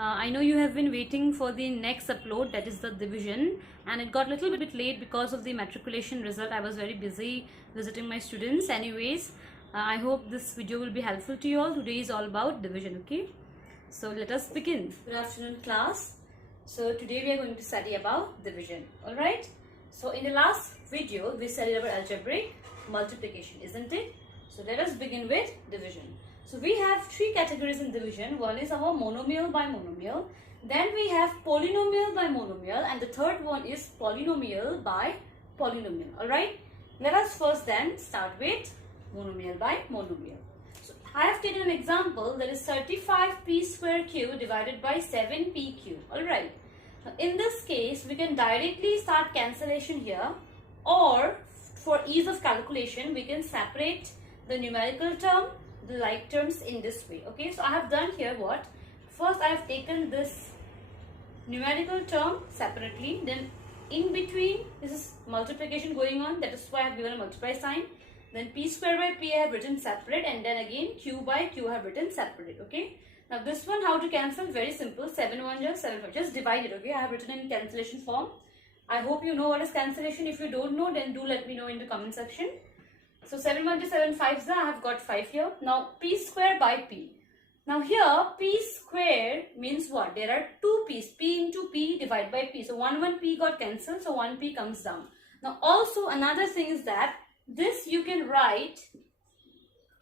I know you have been waiting for the next upload, that is the division, and it got a little bit late because of the matriculation result. I was very busy visiting my students. Anyways, I hope this video will be helpful to you all. Today is all about division, okay? So let us begin. Good afternoon, class. So today we are going to study about division, alright? So in the last video, we studied about algebraic multiplication, isn't it? So let us begin with division. So we have three categories in division. One is our monomial by monomial. Then we have polynomial by monomial. And the third one is polynomial by polynomial. Alright. Let us first then start with monomial by monomial. So I have taken an example, that is 35p square q divided by 7p q. Alright. Now in this case, we can directly start cancellation here, or for ease of calculation, we can separate the numerical term, the like terms in this way. Okay, so I have done here what? First I have taken this numerical term separately, then in between this is multiplication going on, that is why I have given a multiply sign. Then p square by p I have written separate, and then again q by q I have written separate. Okay, now this one how to cancel? Very simple. 7 1 just 7 5, just divide it. Okay, I have written in cancellation form. I hope you know what is cancellation. If you don't know, then do let me know in the comment section. So 7 1 to 7 5, I have got 5 here. Now p square by p. Now here p square means what? There are two p's, p into p divided by p. So 1 p got cancelled, so 1p comes down. Now also another thing is that this you can write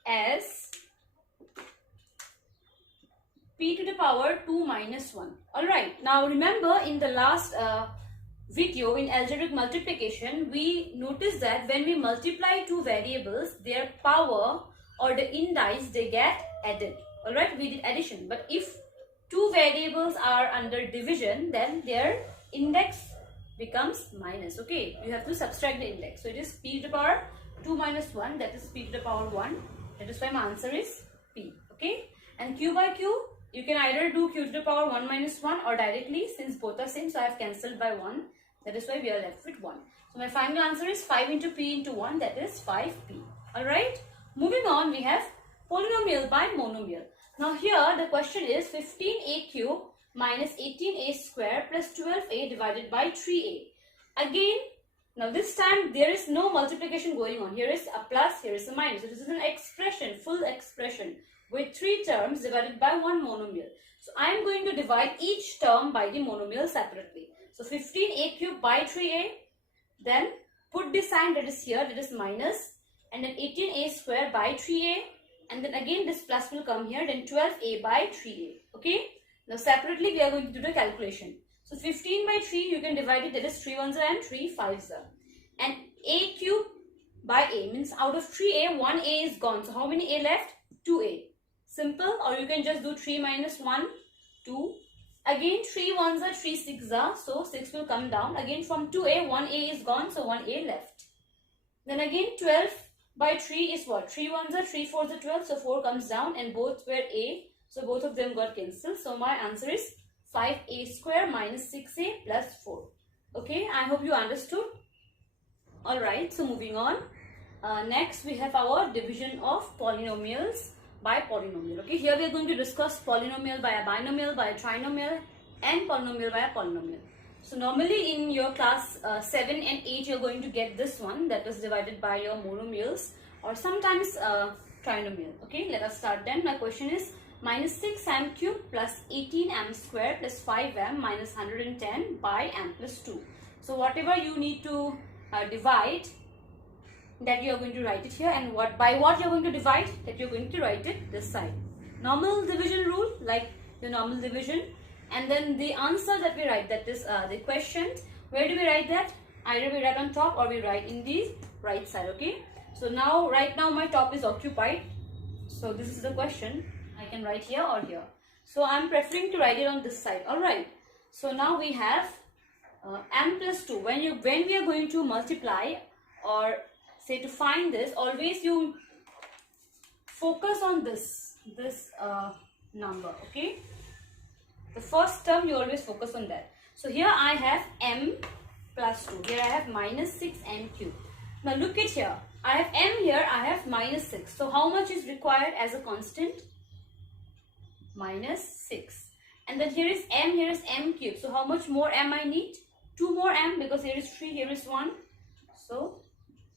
as p to the power 2 minus 1. Alright, now remember in the last video in algebraic multiplication, we noticed that when we multiply two variables, their power or the indice, they get added. Alright, we did addition. But if two variables are under division, then their index becomes minus. Okay, you have to subtract the index. So it is p to the power 2 minus 1, that is p to the power 1. That is why my answer is p. Okay, and q by q, you can either do q to the power 1 minus 1 or directly, since both are same, so I have cancelled by 1. That is why we are left with 1. So my final answer is 5 into p into 1, that is 5p. Alright. Moving on, we have polynomial by monomial. Now here the question is 15a cube minus 18a square plus 12a divided by 3a. Again, now this time there is no multiplication going on. Here is a plus, here is a minus. So this is an expression, full expression with three terms divided by one monomial. So I am going to divide each term by the monomial separately. So 15a cube by 3a, then put the sign that is here, that is minus, and then 18a square by 3a, and then again this plus will come here, then 12a by 3a. Okay, now separately we are going to do the calculation. So 15 by 3 you can divide it, that is 3 1s and 3 5s, and a cube by a means out of 3a 1a is gone. So how many a left? 2a. Simple. Or you can just do 3 minus 1, 2. Again 3 1s are 3 6s are, so 6 will come down. Again from 2a 1a is gone, so 1a left. Then again 12 by 3 is what? 3 1s are 3 4s are 12, so 4 comes down, and both were a, so both of them got cancelled. So my answer is 5a square minus 6a plus 4. Okay, I hope you understood. Alright, so moving on. Next we have our division of polynomials by polynomial. Okay, here we are going to discuss polynomial by a binomial, by a trinomial, and polynomial by a polynomial. So normally in your class 7 and 8 you are going to get this one, that is divided by your monomials, or sometimes trinomial. Okay, let us start then. My question is minus 6m cube plus 18m square plus 5m minus 110 by m plus 2. So whatever you need to divide, that you are going to write it here, and by what you are going to divide, that you are going to write it this side. Normal division rule, like the normal division, and then the answer that we write, that is the question. Where do we write that? Either we write on top or we write in the right side. Okay, so now right now my top is occupied, so this is the question. I can write here or here, so I am preferring to write it on this side. Alright, so now we have m plus 2. When we are going to multiply, or say to find this, always you focus on this number. Okay, the first term you always focus on that. So here I have m plus 2, here I have minus 6m cube. Now look at here, I have m here, I have minus 6. So how much is required as a constant? Minus 6. And then here is m, here is m cube. So how much more m I need? 2 more m, because here is 3, here is 1. So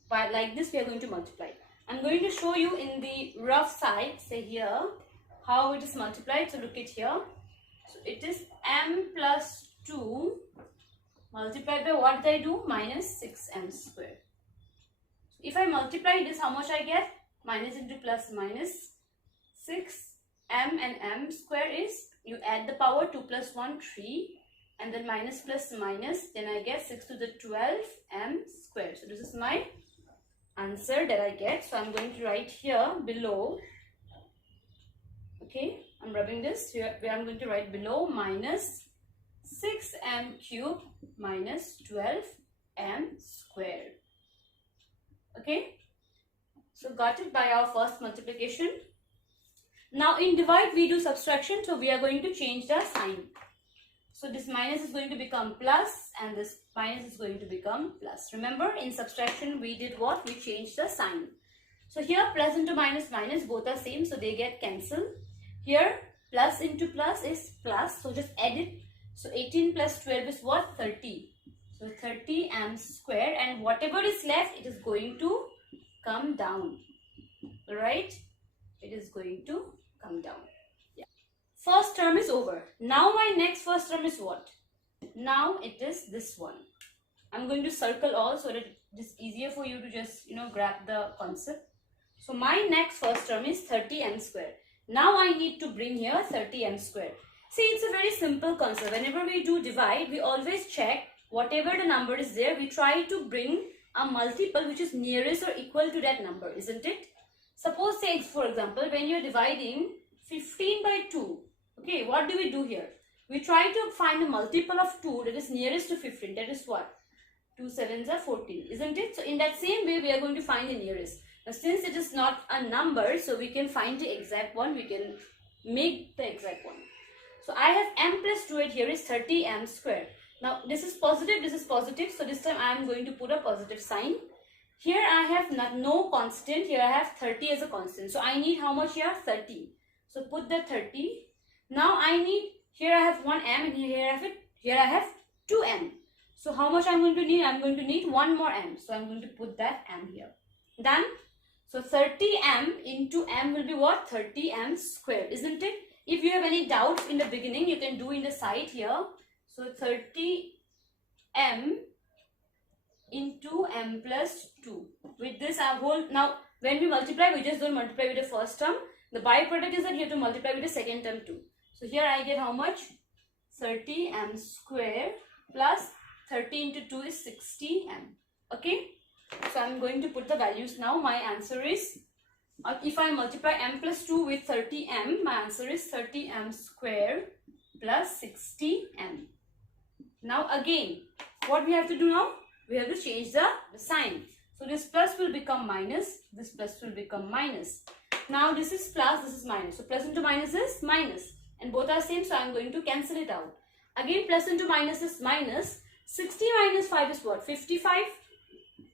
by like this we are going to multiply. I'm going to show you in the rough side, say here, how it is multiplied. So look at here. So it is m plus 2 multiplied by what did I do? Minus 6m square. If I multiply this, how much I get? Minus into plus minus 6m and m square is, you add the power, 2 plus 1, 3, and then minus plus minus, then I get 6 to the 12m square. So this is my answer that I get. So I'm going to write here below, okay, I'm rubbing this here, where I'm going to write below minus 6m cube minus 12m square. Okay, so got it by our first multiplication. Now in divide we do subtraction, so we are going to change the sign. So this minus is going to become plus and this minus is going to become plus. Remember, in subtraction we did what? We changed the sign. So here plus into minus, minus, both are same, so they get cancelled. Here plus into plus is plus, so just add it. So 18 plus 12 is what? 30. So 30m square, and whatever is left, it is going to come down. Alright? It is going to come down. Yeah. First term is over. Now my next first term is what? Now it is this one. I'm going to circle all so that it is easier for you to just, grab the concept. So my next first term is 30m square. Now I need to bring here 30m square. See, it's a very simple concept. Whenever we do divide, we always check whatever the number is there, we try to bring a multiple which is nearest or equal to that number, isn't it? Suppose, say, for example, when you're dividing 15 by 2, okay, what do we do here? We try to find a multiple of 2 that is nearest to 15. That is what? 2 7s are 14, isn't it? So in that same way, we are going to find the nearest. Now, since it is not a number, so we can find the exact one. We can make the exact one. So I have m plus 2, here is 30m square. Now this is positive, so this time I am going to put a positive sign. Here I have no constant, here I have 30 as a constant. So I need how much here? 30. So put the 30. Now I need, here I have 1m and here I have 2m. So how much I'm going to need? I'm going to need 1 more m. So I'm going to put that m here. Done? So 30m into m will be what? 30m square, isn't it? If you have any doubts in the beginning, you can do in the side here. So 30m into m plus 2. With this I whole, now when we multiply, we just don't multiply with the first term. The byproduct is that you have to multiply with the second term too. So here I get how much? 30m square plus 30 into 2 is 60m. Okay. So I'm going to put the values now. My answer is, if I multiply m plus 2 with 30m, my answer is 30m square plus 60m. Now again, what we have to do now? We have to change the sign. So this plus will become minus, this plus will become minus. Now this is plus, this is minus. So plus into minus is minus. And both are same, so I am going to cancel it out. Again, plus into minus is minus. 60 minus 5 is what? 55.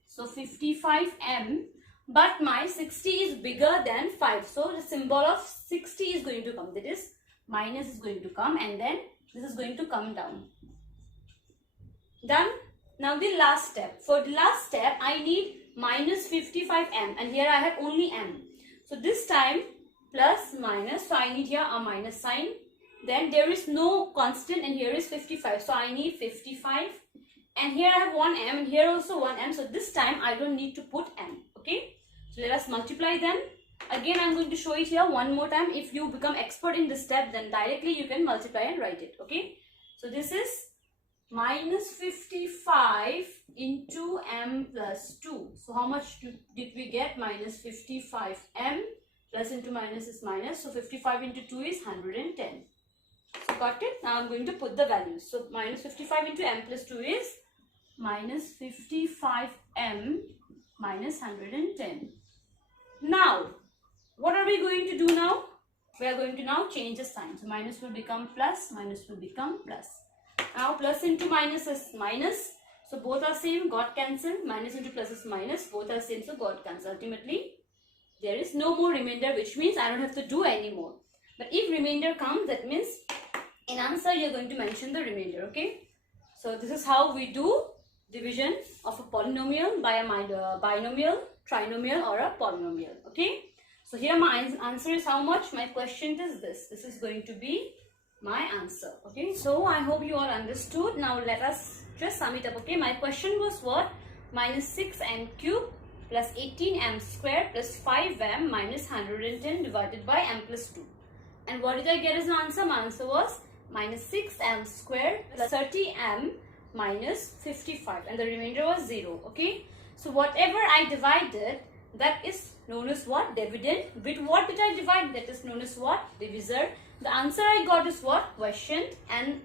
So 55m. But my 60 is bigger than 5. So the symbol of 60 is going to come. That is, minus is going to come and then this is going to come down. Done? Now the last step. For the last step, I need minus 55m and here I have only m. So this time plus minus, so I need here a minus sign. Then there is no constant and here is 55. So I need 55 and here I have 1m and here also 1m. So this time I don't need to put m. Okay. So let us multiply them. Again, I'm going to show it here one more time. If you become expert in this step, then directly you can multiply and write it. Okay. So this is minus 55 into m plus 2. So how much did we get? Minus 55m plus into minus is minus. So 55 into 2 is 110. So got it? Now I'm going to put the values. So minus 55 into m plus 2 is minus 55m minus 110. Now, what are we going to do now? We are going to now change the sign. So minus will become plus, minus will become plus. Now plus into minus is minus. So both are same, got cancelled. Minus into plus is minus, both are same, so got cancelled. Ultimately, there is no more remainder, which means I don't have to do any more. But if remainder comes, that means In answer, you're going to mention the remainder, okay? So this is how we do division of a polynomial by a binomial, trinomial or a polynomial, okay? So here my answer is how much? My question is this. This is going to be my answer, okay? So I hope you all understood. Now let us just sum it up, okay? My question was what? Minus 6m cubed plus 18m squared plus 5m minus 110 divided by m plus 2. And what did I get as an answer? My answer was minus 6m squared plus 30m minus 55, and the remainder was 0, okay? So whatever I divided, that is known as what? Dividend. With what did I divide? That is known as what? Divisor. The answer I got is what? Quotient, and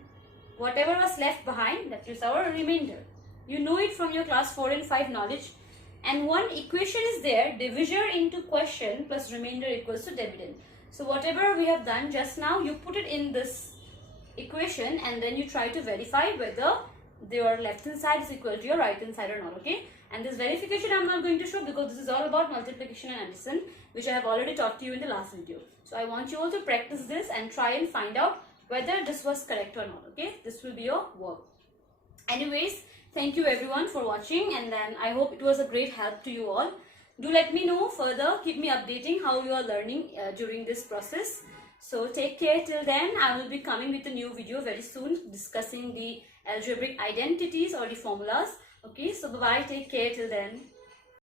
whatever was left behind, that is our remainder. You know it from your class 4 and 5 knowledge. And one equation is there, divisor into quotient plus remainder equals to dividend. So whatever we have done just now, you put it in this equation and then you try to verify whether your left hand side is equal to your right hand side or not, okay? And this verification I am not going to show because this is all about multiplication and addition, which I have already taught to you in the last video. So I want you all to practice this and try and find out whether this was correct or not, okay? This will be your work. Anyways, thank you everyone for watching, and then I hope it was a great help to you all. Do let me know further, keep me updating how you are learning during this process. So take care till then. I will be coming with a new video very soon discussing the algebraic identities or the formulas. Okay, so bye bye, take care till then.